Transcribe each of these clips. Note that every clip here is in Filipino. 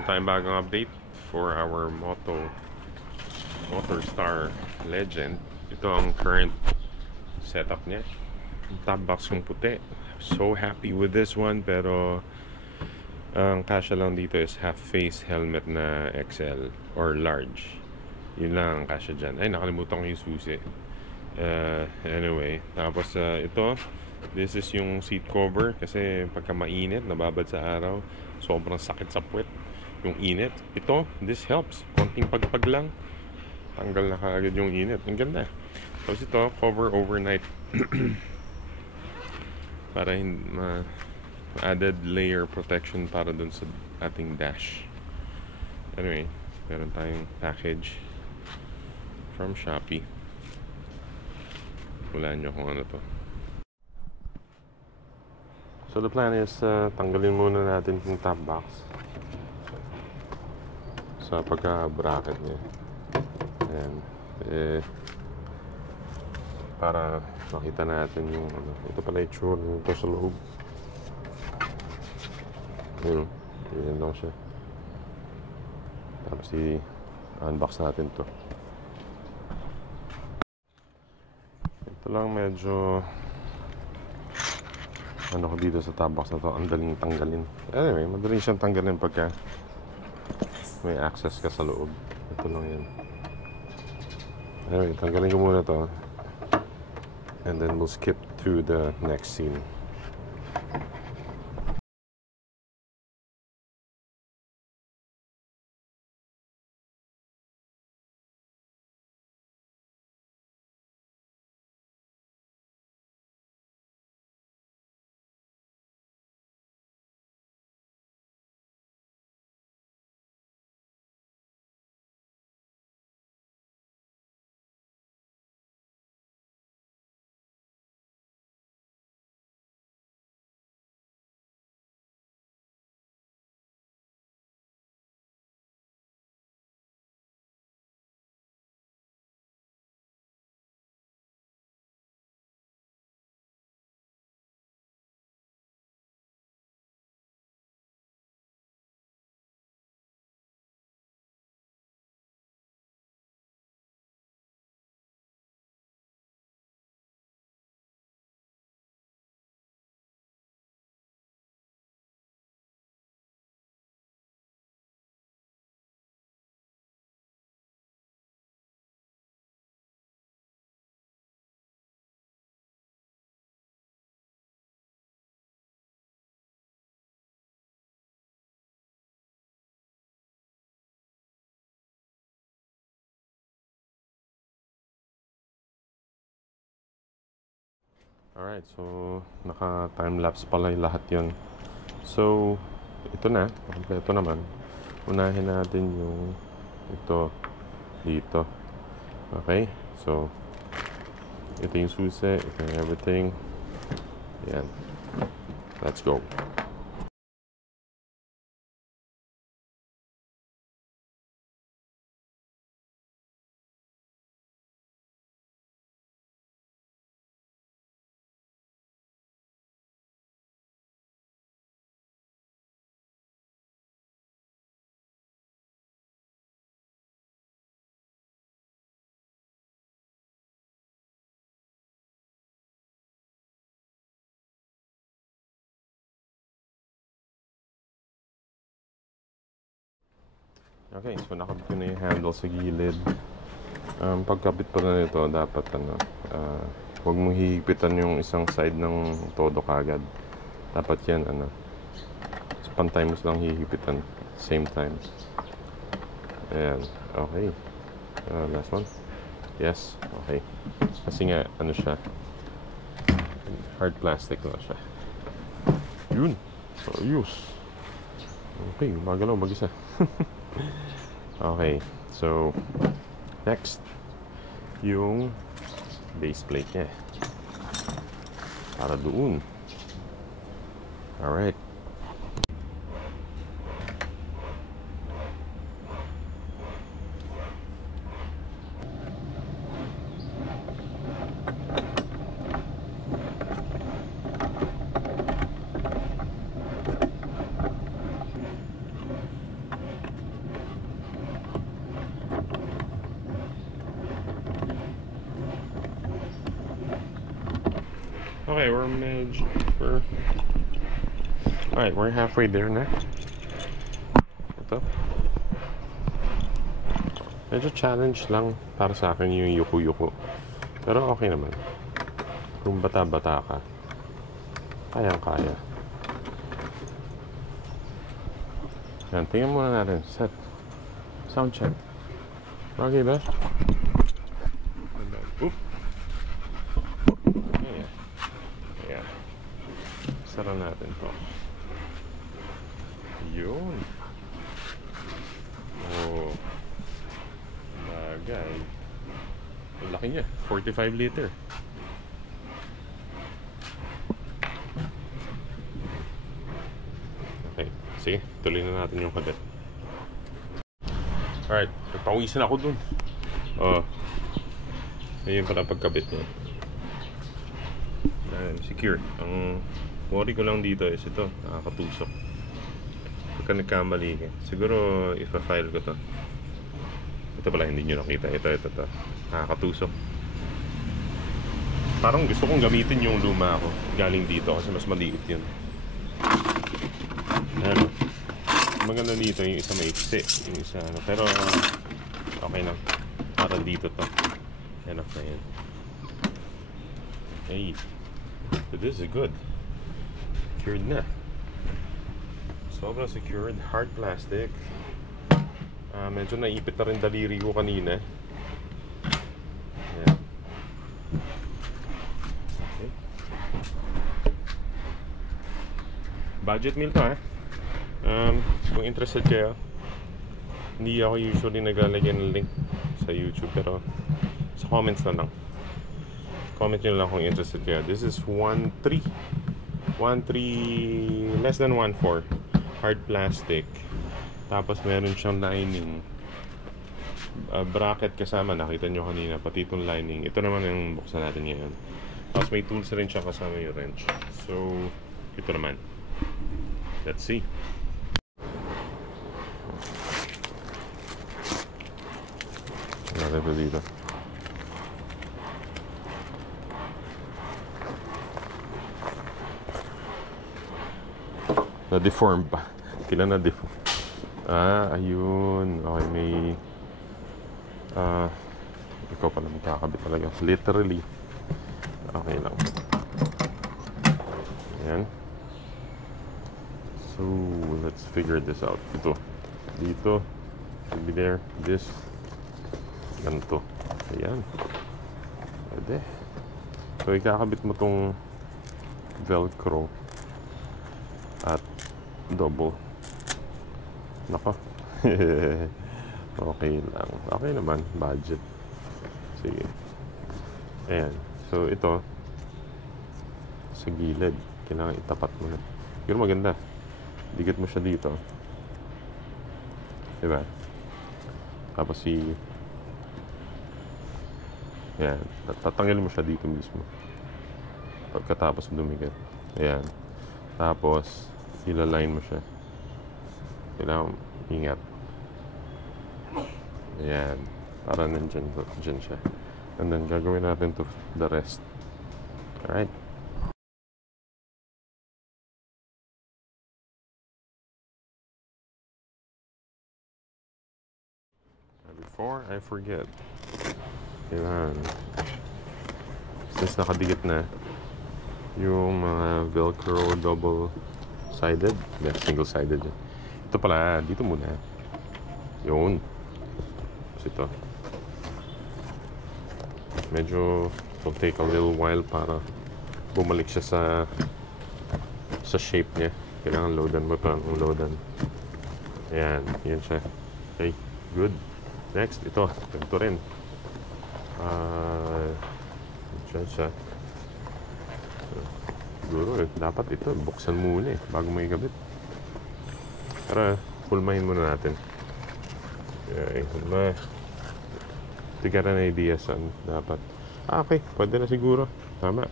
Meron tayong bagong update for our Motorstar Legend. Ito ang current setup niya. Yung top box yung puti. So happy with this one, pero ang kasya lang dito is half face helmet na XL or large. Yun lang ang kasya dyan. Ay, nakalimutan ko yung susi. Anyway, tapos ito, this is yung seat cover kasi pagka mainit, nababad sa araw, sobrang sakit sa puwet yung init. Ito, this helps. Konting pagpag lang, tanggal na kaagad yung init. Ang ganda. Tapos ito, cover overnight. Para added layer protection para dun sa ating dash. Anyway, meron tayong package from Shopee. Hulaan nyo kung ano to. So the plan is tanggalin muna natin yung top box sa pagka-bracket niya. Ayan. Para makita natin yung ano. Ito pala yung tsura nito sa loob. Yun. Yun lang siya. Tapos i-unbox natin to. Ito lang medyo ano ko dito sa top box na to. Ang daling tanggalin. Anyway, madaling siyang tanggalin pagka may access ka sa loob. Ito lang yan. Anyway, tanggalin ko muna to. And then we'll skip to the next scene. Alright, so naka-time-lapse pala yung lahat yun. So, ito na. Kompleto naman. Unahin natin yung ito dito. Okay? So, ito yung susi. Ito yung everything. Yan. Let's go. Okay, so nakabit ko na yung handle sa gilid. Pagkabit pala nito, dapat huwag mong hihigpitan yung isang side ng todo kagad. Dapat yan, pantay mo silang hihigpitan same time. Ayan, okay. Last one. Yes, okay. Kasi nga, siya, hard plastic na siya. Yun, ayos. Okay, magalaw, mag-isa. Okay, so next, yung base plate niya para doon. Alright. Okay, we're alright, we're halfway there na. Ito. Medyo challenge lang para sa akin yung yuko-yuko. Pero okay naman. Kung bata-bata ka, kayang-kaya. Yan, tingnan muna natin. Set. Sound check. Okay ba? Oop. Ayan. Ayan. Sara natin to. Yun. Oh. Bagay. Ang laki niya. 45 liter. Okay. Sige. Tuloy na natin yung kabit. Alright. Nagpawisan ako dun. Oh. Ayun pala pagkabit niya. Ayan. Secure. Ang worry ko lang dito is ito. Nakakatusok. Pagka nagkamali ka. Siguro ipa-file ko to. Ito pala hindi nyo nakita. Ito. Nakakatusok. Parang gusto kong gamitin yung luma ko galing dito kasi mas maliit yun. Ano? Maganda dito yung isa maiksi. Yung isa ano. Pero okay na. Para dito to. Enough na yan. Hey. So this is good. Secured na. Sobrang secured. Hard plastic. Medyo naipit na rin daliri ko kanina. Ayan. Okay. Budget meal to kung interested kayo, hindi ako usually naglalagay ng link sa YouTube pero sa comments na lang. Comment nyo lang kung interested kayo. This is 1.3 less than 1.4 hard plastic. Tapos meron siyang lining, bracket kasama, nakita nyo kanina, pati itong lining. Ito naman yung buksan natin ngayon. Tapos may tools rin siya kasama yung wrench. So, ito naman. Let's see. Natin ito dito. Na-deform pa. Kailan na-deform? Ayun. Okay, may ikaw pala magkakabit talaga. Literally. Okay lang. Ayan. So, let's figure this out. Ito. Dito. Should be there. This. Ganito. Ayan. Pwede. So, ikakabit mo tong Velcro at double. Nako. Okay lang. Okay naman. Budget. Sige. Ayan. So, ito. Sa gilid. Kailangan itapat mo na. Pero maganda. Dikit mo siya dito. Diba? Tapos ayan. Tatanggalin mo siya dito mismo. Pagkatapos dumikit. Ayan. Tapos, ilaline mo siya. Kailangan ingat. Ayan. Para nandyan siya. And then, gagawin natin to the rest. Alright. Before I forget, kailangan, since nakadikit na yung mga Velcro double-sided, single-sided yun. Ito pala, dito muna. Yun. Tapos ito. Medyo it'll take a little while para bumalik siya sa shape niya. Kailangan loadan mo pa ang loadan. Ayan, yan siya. Okay, good. Next, ito rin. Diyan siya. Siguro dapat ito buksan muna bago mo ikabit. Tara, pulmahin muna natin. Okay, to get an idea saan dapat. Okay, pwede na siguro. Tama.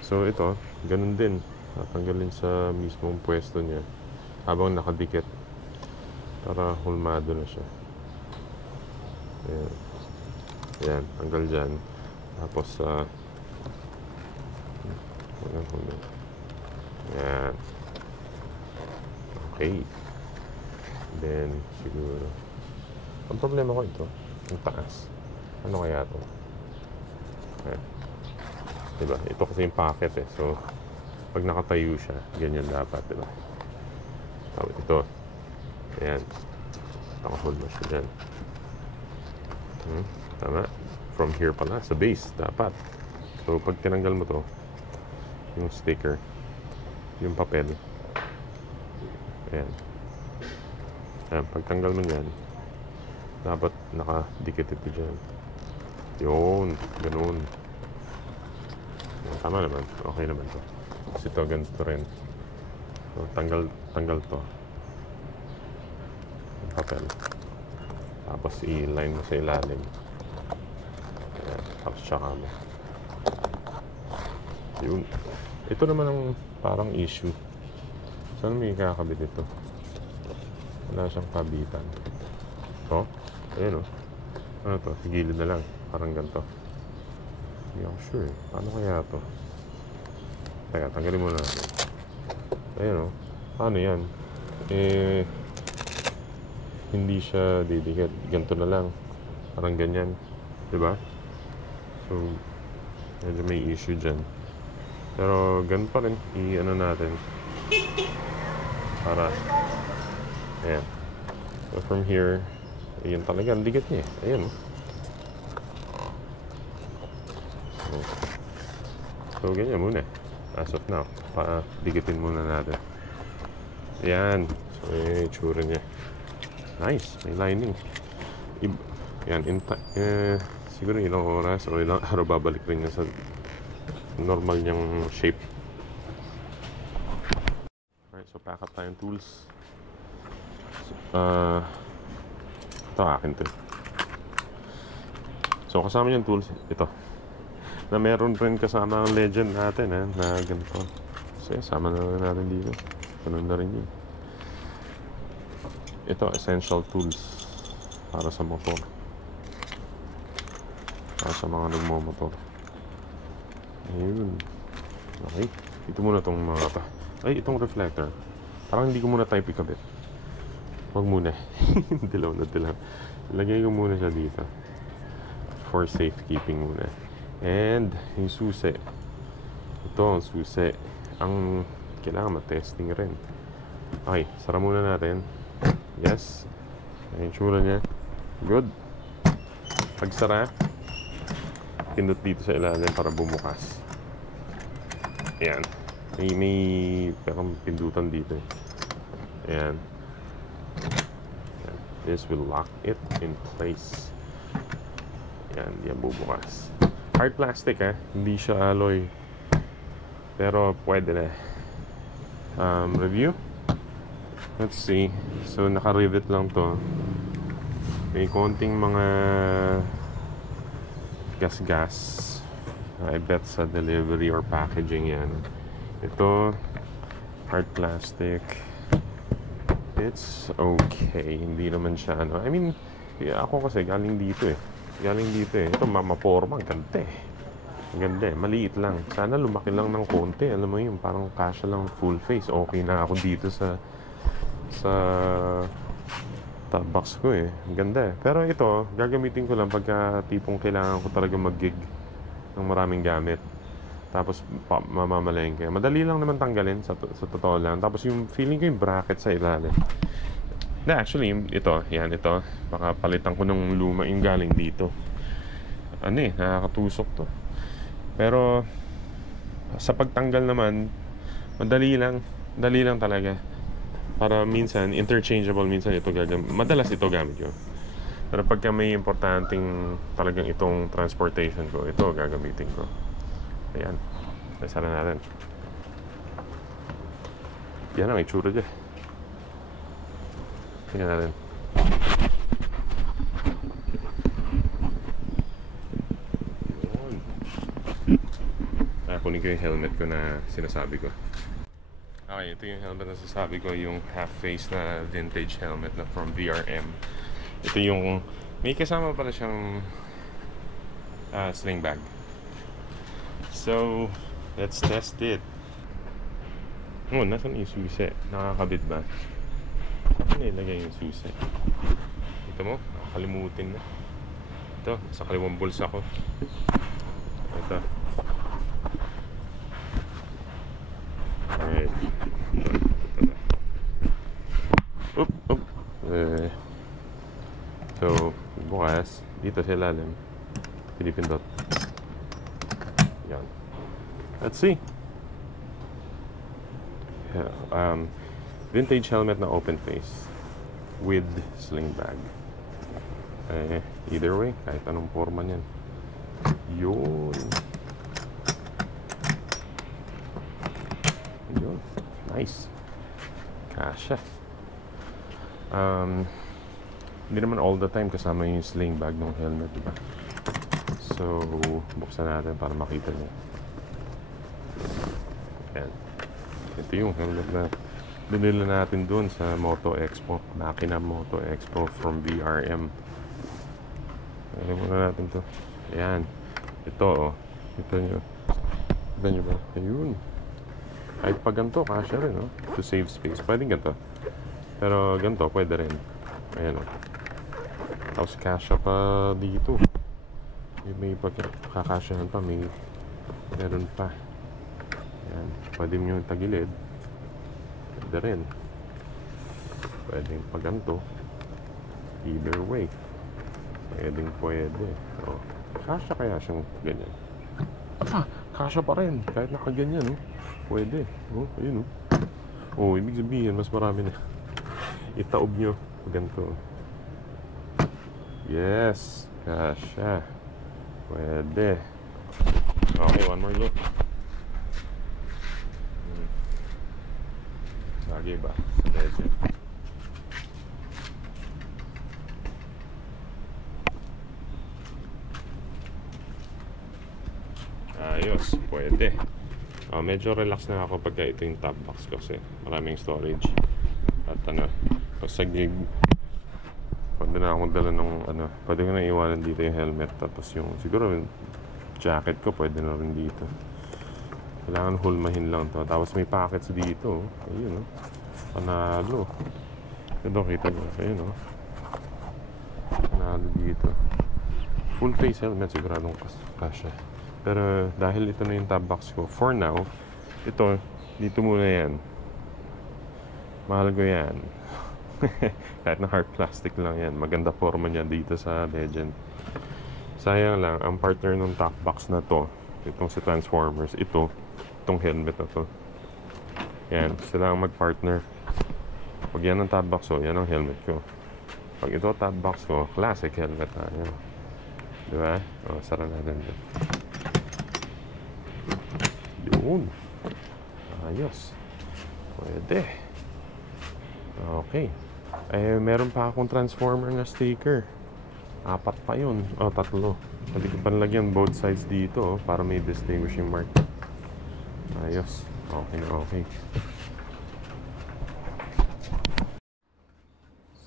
So ito, ganun din. Tatanggalin sa mismong pwesto niya habang nakadikit para hulmado na siya. Ayan. Ayan, tanggal dyan. Tapos Unang-una. Yan. Okay. Then, siguro. Ang problema ko ito, ang taas. Ano kaya ito? Ayan. Diba? Ito kasi yung pocket eh. So, pag nakatayo siya, ganyan dapat, diba? Tapos ito. Ayan. Nakahold mo siya dyan. Tama. From here pala, sa base, dapat. So, pag tinanggal mo to, yung sticker, yung papel, ayan. Ayan, pag tanggal mo yan, dapat nakadikit ito dyan. Yun, ganun. Ayan, tama naman. Okay naman to. Kasi ito, ganito rin. So, tanggal to. Yung papel. Tapos, i-line mo sa ilalim. Ayan, tapos tsaka mo. Yun. Ito naman ang parang issue. Saan may kakabit ito? Wala siyang kabitan. Oh, ayun oh. Ano to? Gilid na lang. Parang ganito. Hindi ako sure. Paano kaya to? Teka, tanggalin muna natin. Ayun oh. Paano yan? Hindi siya didikit. Ganito na lang. Parang ganyan. Diba? So, medyo may issue dyan. Pero, ganun pa rin. I-ano natin. Para, ayan. So, from here, ayun talaga. Ang dikit niya eh. Ayun. So, ganyan muna. As of now. Dikitin muna natin. Ayan. So, yung itsura niya. Nice. May lining. Yan. Siguro ilang oras o ilang araw babalik rin niya sa normal niyang shape. Alright, so pack up tayong tools. Ito akin to. So kasama yung tools, ito. Na meron rin kasama ang legend natin na ganito. So sama na natin dito. Ganun na rin yun. Ito, essential tools para sa motor. Para sa mga nagmo-motor. Ayun. Okay. Ito muna itong mga ay, itong reflector. Parang hindi ko muna tayo pikabit. Huwag muna. Dilaw na dilaw. Lagay ko muna siya dito. For safekeeping muna. And yung susi. Ito ang susi. Ang kailangan matesting rin. Okay. Sara muna natin. Yes. Ayun tsura niya. Good. Pag sara, pindot dito sa ilalim para bumukas. Ayan. May parang pindutan dito. Ayan. This will lock it in place. Ayan. Diyan bubukas. Hard plastic hindi siya alloy. Pero pwede na. Review. Let's see. So naka-rivet lang to. May konting mga gas I bet sa delivery or packaging yan. Ito hard plastic. It's okay. Hindi naman siya ano. I mean, ako kasi galing dito eh. Ito mamaporma. Ang ganda eh. Ang ganda eh. Maliit lang. Sana lumaki lang ng konti. Alam mo yun, parang kasya lang full face. Okay na ako dito sa top box ko eh. Ang ganda eh. Pero ito, gagamitin ko lang pagka tipong kailangan ko talaga mag-gig ng maraming gamit. Tapos mamamalengke. Madali lang naman tanggalin sa totoo lang. Tapos yung feeling ko yung bracket sa ilalim. Actually, ito. Yan, ito. Baka palitan ko ng luma yung galing dito. Ano eh, nakakatusok to. Pero sa pagtanggal naman, madali lang. Dali lang talaga. Para minsan, interchangeable minsan ito madalas ito gamit ko. Pero pagka may importanteng talagang itong transportation ko, ito gagamitin ko. Ayan. Nasara natin. Yan ang itsura dyan. Tingnan natin. Yun. Kunin ko yung helmet ko na sinasabi ko. Okay, ito yung helmet na sasabi ko, yung half-face na vintage helmet na from VRM. Ito yung, may kasama pala siyang sling bag. So, Let's test it. Oh, nasan yung susi? Nakakabit ba? Saan nilagay yung susi? Ito mo, nakakalimutin na. Ito, sa kaliwang bulsa ko. Ito. Alright. Ito. Oop, oop. So, bukas, dito sa ilalim, pinipindot. Yan. Let's see. Yeah, vintage helmet na open face with sling bag. Either way, kahit anong forma niyan. Yun. Yun. Nice. Kasha. Hindi naman all the time kasama yung sling bag ng helmet, diba? So, buksan natin para makita niyo. Yan. Ito yung helmet na binili natin dun sa Moto Expo. Makina Moto Expo from BRM. Alam muna natin to. Ayan. Ito, oh. Ito nyo. Ito nyo ba? Ayun. Kahit pa ganito, kasya rin, oh. To save space. Pwede ganito. Pero ganito, pwede rin. Ayan, oh. Tapos kasya pa dito. May pagkakasyahan pa. Meron pa. Ayan. Pwede nyo yung tagilid. Pwede rin. Pwede yung paganto. Either way. Pwede. Oh. Kasya kaya siyang ganyan. Kasya pa rin. Kahit nakaganyan, oh. Pwede. Oh, ayun, oh. Oh, ibig sabihin, mas marami na. Itaob nyo. Ganito. Yes. Kasya. Pwede. Okay, one more look. Lagi ba? Sa legend. Ayos. Pwede. Medyo relax na ako pagka ito yung top box kasi maraming storage. At pag sa gig, pwede na akong dala ng pwede ko na iwanan dito yung helmet. Tapos yung, siguro yung jacket ko pwede na rin dito. Kailangan hulmahin lang to. Tapos may pockets dito. Ayun, oh. Panalo. Ito, kita nyo. Ayun, oh. Panalo dito. Full face helmet, siguradong kasya. Pero dahil ito na yung top box ko, for now, ito, dito muna yan. Mahal ko yan. Kahit na hard plastic lang yan. Maganda forma niya dito sa Legend. Sayang lang, ang partner ng top box na to, itong si Transformers, itong helmet na to. Yan, sila ang mag-partner. Pag yan ang top box ko, yan ang helmet ko. Pag ito top box ko, classic helmet na yan. Diba? O, sara natin dito. Yun. Ayos. Pwede. Okay. Meron pa akong Transformer na sticker. 4 pa yun. 3. Pwede ko panlagyan both sides dito, para may distinguishing mark. Ayos. Okay na okay.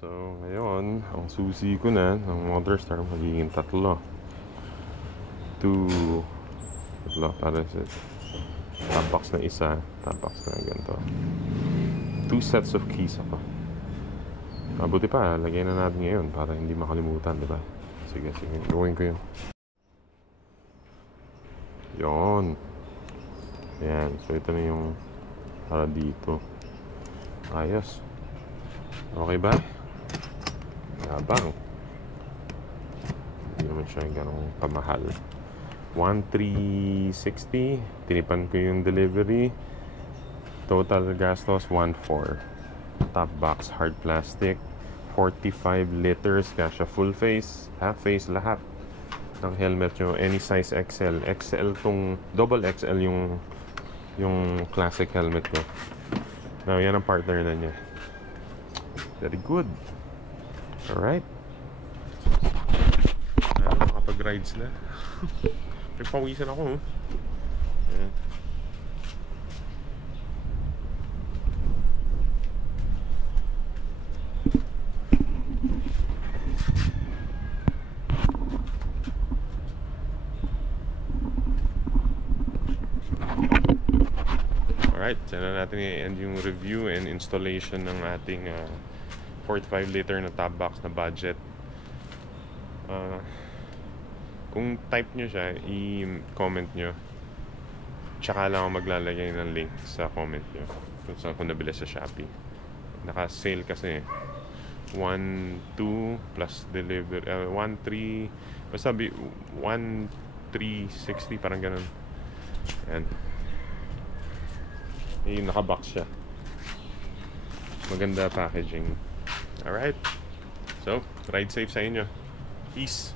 So, ngayon, ang susi ko na ng Motorstar magiging 3. 2 para sa top box na isa, top box na ganito. 2 sets of keys ako. Mabuti pa, lagay na natin ngayon para hindi makalimutan, di ba? Sige, gawin ko yun. Yun. Ayan, so ito na yung para dito. Ayos. Okay ba? Yabang. Hindi naman siya ganong pamahal. 1,360. Tinipan ko yung delivery. Total gastos 1,400. Top box, hard plastic. 45 liters. Kasha full face, half face, lahat ng helmet nyo. Any size XL. XL tong, double XL yung classic helmet ko. Now, yan ang partner na niya. Very good. Alright. Makapag-rides na. Nagpawisan ako. Ayan. Alright, dyan na natin i-end yung review and installation ng ating 45 liter na top box na budget. Kung type nyo siya, i-comment nyo. Tsaka lang ako maglalagay ng link sa comment nyo kung saan ko nabili sa Shopee. Naka-sale kasi 1.2 plus deliver 1.3 basta 1.360 parang ganun. Ayan. Naka-box siya. Maganda packaging. Alright. So, ride safe sa inyo. Peace.